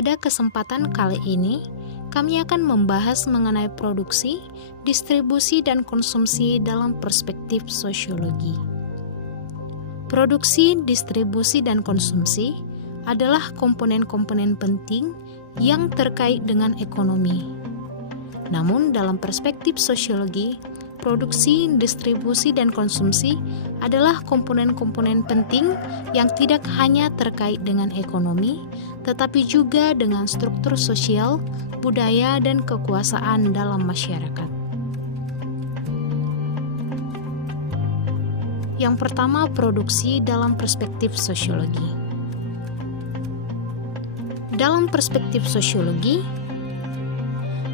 Pada kesempatan kali ini, kami akan membahas mengenai produksi, distribusi, dan konsumsi dalam perspektif sosiologi. Produksi, distribusi, dan konsumsi adalah komponen-komponen penting yang terkait dengan ekonomi. Namun, dalam perspektif sosiologi, produksi, distribusi, dan konsumsi adalah komponen-komponen penting yang tidak hanya terkait dengan ekonomi, tetapi juga dengan struktur sosial, budaya, dan kekuasaan dalam masyarakat. Yang pertama, produksi dalam perspektif sosiologi. Dalam perspektif sosiologi,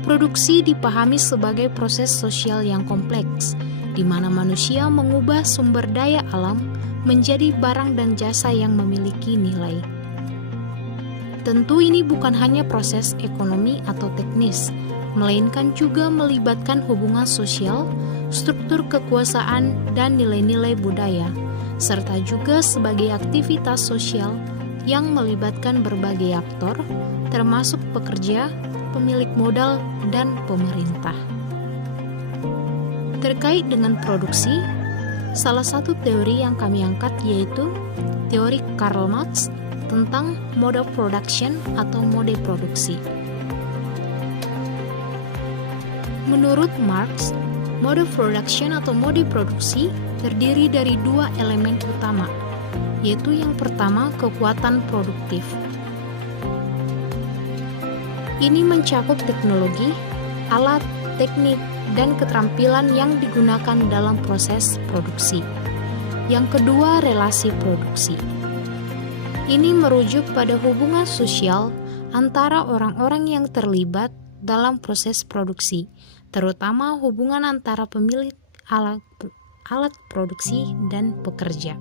produksi dipahami sebagai proses sosial yang kompleks, di mana manusia mengubah sumber daya alam menjadi barang dan jasa yang memiliki nilai. Tentu ini bukan hanya proses ekonomi atau teknis, melainkan juga melibatkan hubungan sosial, struktur kekuasaan, dan nilai-nilai budaya, serta juga sebagai aktivitas sosial yang melibatkan berbagai aktor, termasuk pekerja, pemilik modal, dan pemerintah. Terkait dengan produksi, salah satu teori yang kami angkat yaitu teori Karl Marx tentang mode of production atau mode produksi. Menurut Marx, mode of production atau mode produksi terdiri dari dua elemen utama, yaitu yang pertama kekuatan produktif. Ini mencakup teknologi, alat, teknik, dan keterampilan yang digunakan dalam proses produksi. Yang kedua, relasi produksi. Ini merujuk pada hubungan sosial antara orang-orang yang terlibat dalam proses produksi, terutama hubungan antara pemilik alat produksi dan pekerja.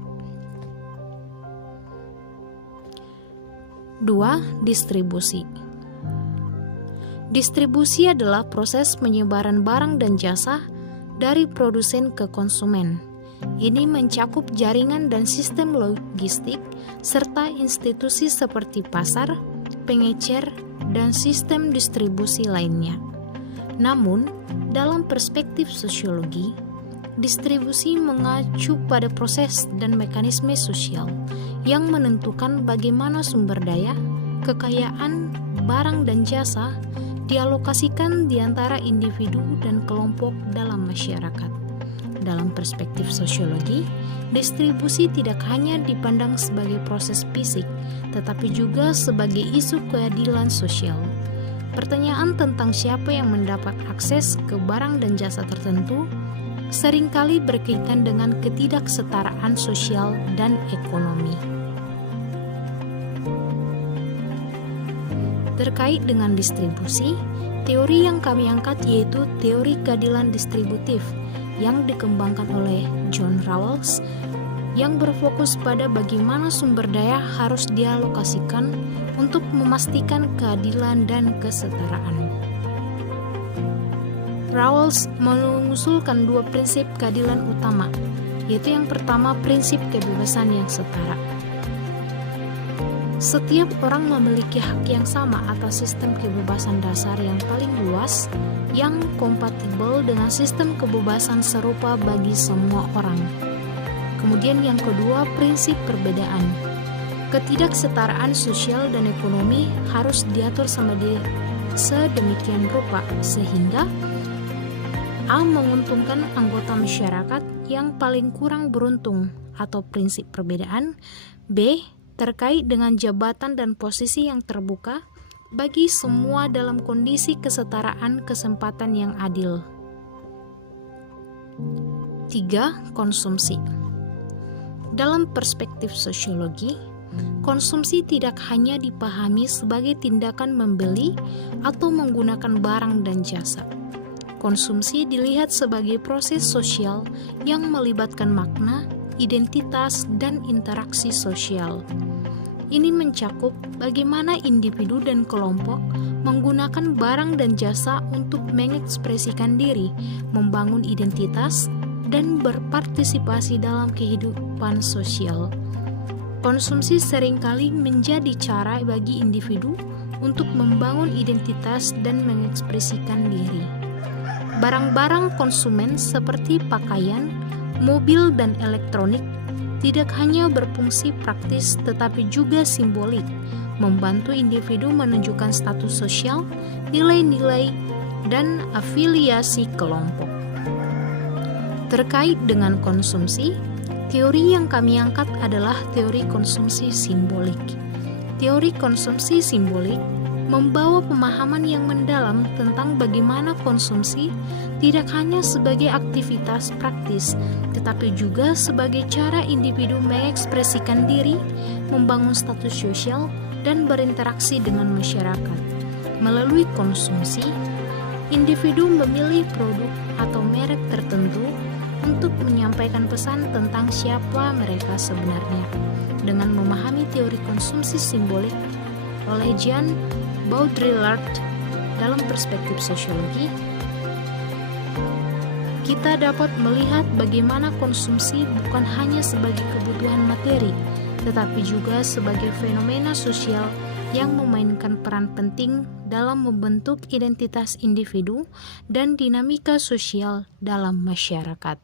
2. Distribusi. Distribusi adalah proses penyebaran barang dan jasa dari produsen ke konsumen. Ini mencakup jaringan dan sistem logistik, serta institusi seperti pasar, pengecer, dan sistem distribusi lainnya. Namun, dalam perspektif sosiologi, distribusi mengacu pada proses dan mekanisme sosial yang menentukan bagaimana sumber daya, kekayaan, barang, dan jasa dialokasikan di antara individu dan kelompok dalam masyarakat. Dalam perspektif sosiologi, distribusi tidak hanya dipandang sebagai proses fisik, tetapi juga sebagai isu keadilan sosial. Pertanyaan tentang siapa yang mendapat akses ke barang dan jasa tertentu seringkali berkaitan dengan ketidaksetaraan sosial dan ekonomi. Terkait dengan distribusi, teori yang kami angkat yaitu teori keadilan distributif yang dikembangkan oleh John Rawls yang berfokus pada bagaimana sumber daya harus dialokasikan untuk memastikan keadilan dan kesetaraan. Rawls mengusulkan dua prinsip keadilan utama, yaitu yang pertama prinsip kebebasan yang setara. Setiap orang memiliki hak yang sama atas sistem kebebasan dasar yang paling luas, yang kompatibel dengan sistem kebebasan serupa bagi semua orang. Kemudian yang kedua, prinsip perbedaan. Ketidaksetaraan sosial dan ekonomi harus diatur sedemikian rupa sehingga A menguntungkan anggota masyarakat yang paling kurang beruntung, atau prinsip perbedaan. B terkait dengan jabatan dan posisi yang terbuka bagi semua dalam kondisi kesetaraan kesempatan yang adil. 3. Konsumsi. Dalam perspektif sosiologi, konsumsi tidak hanya dipahami sebagai tindakan membeli atau menggunakan barang dan jasa. Konsumsi dilihat sebagai proses sosial yang melibatkan makna, identitas, dan interaksi sosial. Ini mencakup bagaimana individu dan kelompok menggunakan barang dan jasa untuk mengekspresikan diri, membangun identitas, dan berpartisipasi dalam kehidupan sosial. Konsumsi seringkali menjadi cara bagi individu untuk membangun identitas dan mengekspresikan diri. Barang-barang konsumen seperti pakaian, mobil, dan elektronik tidak hanya berfungsi praktis tetapi juga simbolik, membantu individu menunjukkan status sosial, nilai-nilai, dan afiliasi kelompok. Terkait dengan konsumsi, teori yang kami angkat adalah teori konsumsi simbolik. Teori konsumsi simbolik membawa pemahaman yang mendalam tentang bagaimana konsumsi tidak hanya sebagai aktivitas praktis, tetapi juga sebagai cara individu mengekspresikan diri, membangun status sosial, dan berinteraksi dengan masyarakat. Melalui konsumsi, individu memilih produk atau merek tertentu untuk menyampaikan pesan tentang siapa mereka sebenarnya. Dengan memahami teori konsumsi simbolik oleh Jean Baudrillard dalam perspektif sosiologi, kita dapat melihat bagaimana konsumsi bukan hanya sebagai kebutuhan materi, tetapi juga sebagai fenomena sosial yang memainkan peran penting dalam membentuk identitas individu dan dinamika sosial dalam masyarakat.